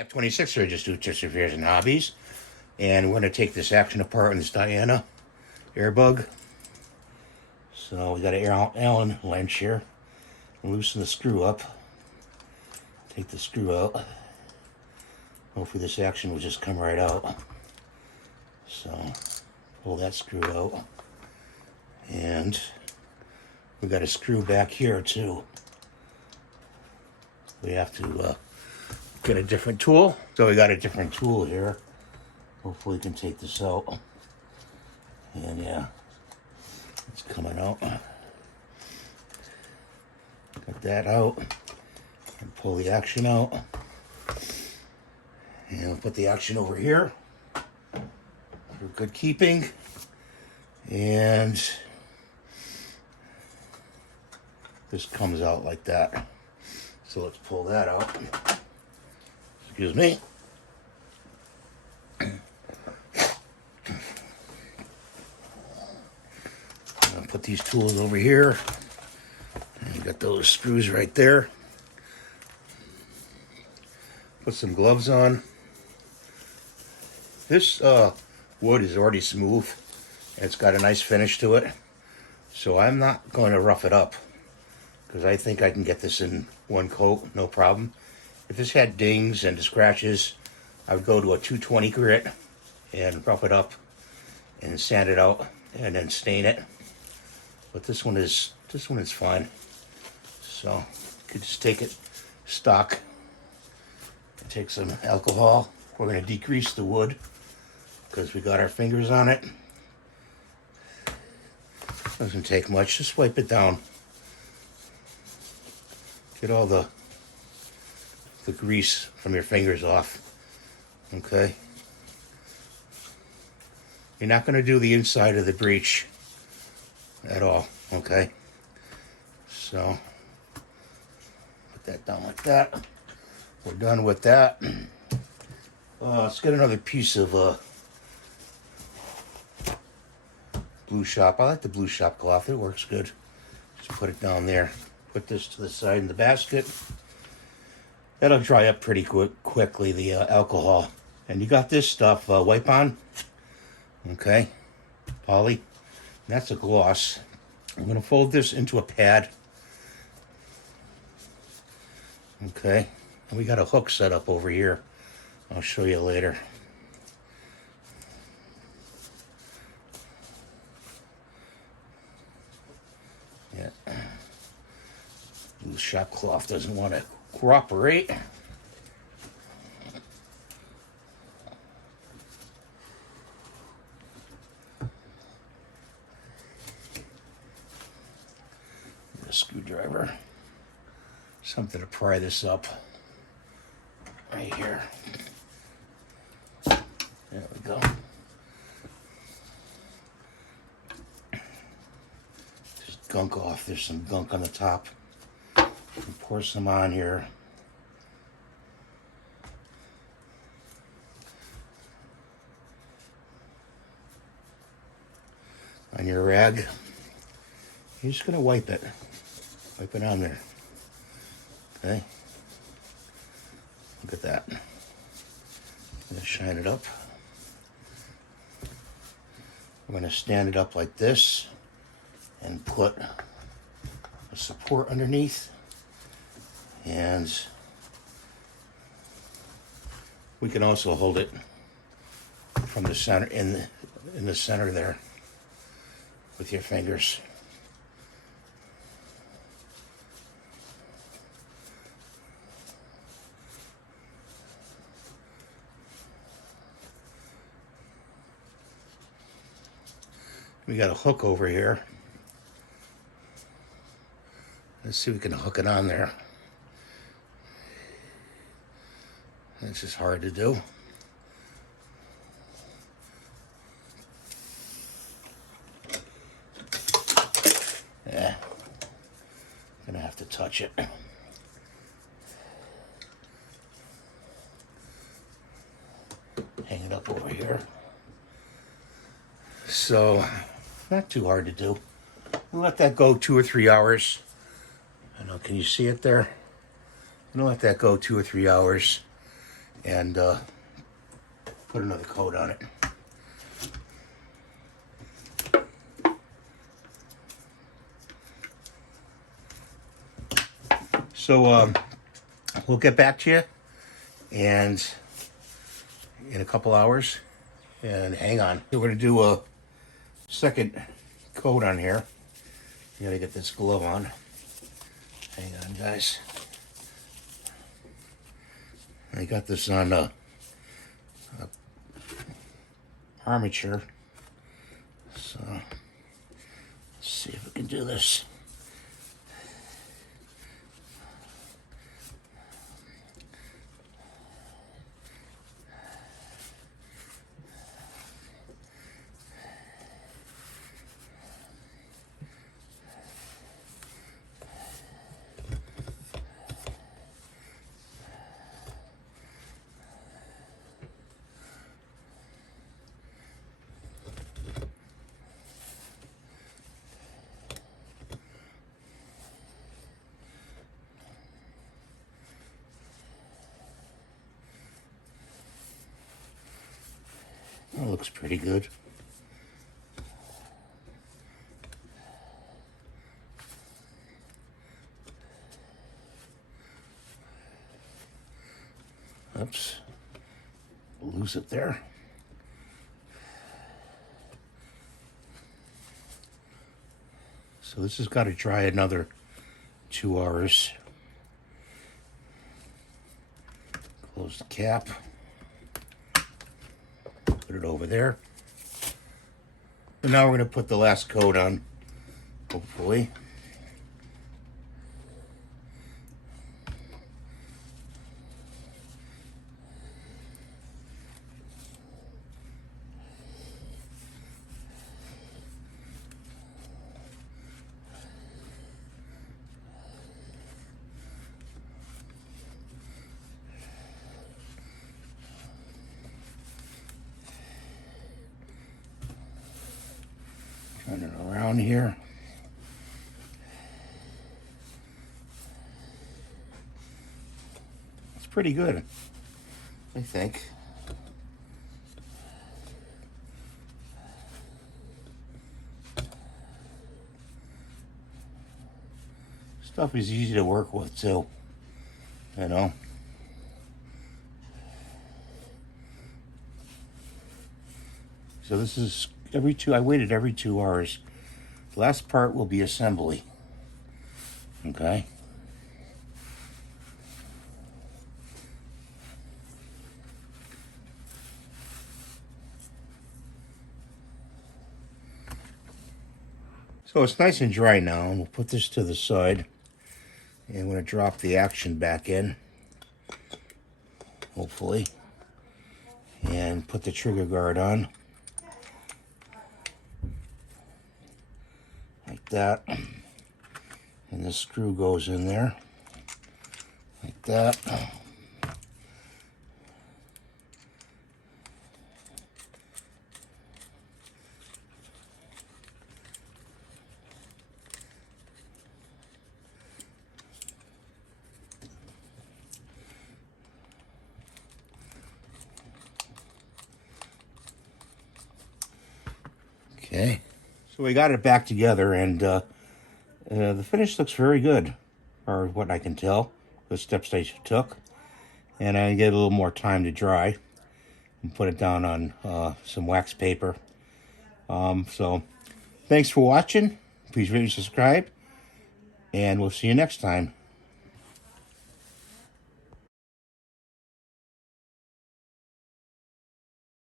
have 26 or just do just repairs and hobbies. And we're going to take this action apart on this Diana airbug. So we got an Allen wrench here. Loosen the screw up. Take the screw out. Hopefully this action will just come right out. So pull that screw out. And we got a screw back here too. We have to get a different tool. So we got a different tool here. Hopefully we can take this out. And yeah, it's coming out. Got that out. And pull the action out. And we'll put the action over here for good keeping. And this comes out like that. So let's pull that out. Excuse me. I'll put these tools over here. And you got those screws right there. Put some gloves on. This wood is already smooth. It's got a nice finish to it. So I'm not going to rough it up, because I think I can get this in one coat, no problem. If this had dings and scratches, I would go to a 220 grit and rough it up and sand it out and then stain it. But this one is fine. So you could just take it stock, take some alcohol. We're going to degrease the wood because we got our fingers on it. Doesn't take much, just wipe it down. Get all the grease from your fingers off, okay? You're not going to do the inside of the breech at all, okay? So, put that down like that. We're done with that. Let's get another piece of Blue Shop. I like the Blue Shop cloth, it works good. Just put it down there. Put this to the side in the basket. That'll dry up pretty quickly, the alcohol. And you got this stuff, wipe on. Okay, poly. That's a gloss. I'm going to fold this into a pad. Okay, and we got a hook set up over here. I'll show you later. Yeah. Blue Shop cloth doesn't want to cooperate. A screwdriver. Something to pry this up. Right here. There we go. Just gunk off. There's some gunk on the top. Pour some on here. On your rag. You're just going to wipe it. Wipe it on there. Okay. Look at that. I'm going to shine it up. I'm going to stand it up like this and put a support underneath. And we can also hold it from the center, in the center there, with your fingers. We got a hook over here. Let's see if we can hook it on there. This is hard to do. Yeah, gonna have to touch it. Hang it up over here. So, not too hard to do. We'll let that go 2 or 3 hours. I know, can you see it there? We'll let that go 2 or 3 hours. and put another coat on it. So we'll get back to you and in a couple hours, and hang on. We're going to do a second coat on here. You gotta get this glove on. Hang on, guys. I got this on a armature, so let's see if we can do this. That looks pretty good. Oops. Lose it there. So this has got to dry another 2 hours. Close the cap. Put it over there. And now we're going to put the last coat on, hopefully. Turn it around here. It's pretty good, I think. Stuff is easy to work with too, you know. So this is I waited every 2 hours. The last part will be assembly. Okay. So it's nice and dry now, and we'll put this to the side. And I'm going to drop the action back in, hopefully, and put the trigger guard on. Like that. And the screw goes in there. Like that. Okay. So we got it back together, and the finish looks very good, or what I can tell, the steps I took. And I get a little more time to dry and put it down on some wax paper. So thanks for watching. Please rate and subscribe, and we'll see you next time.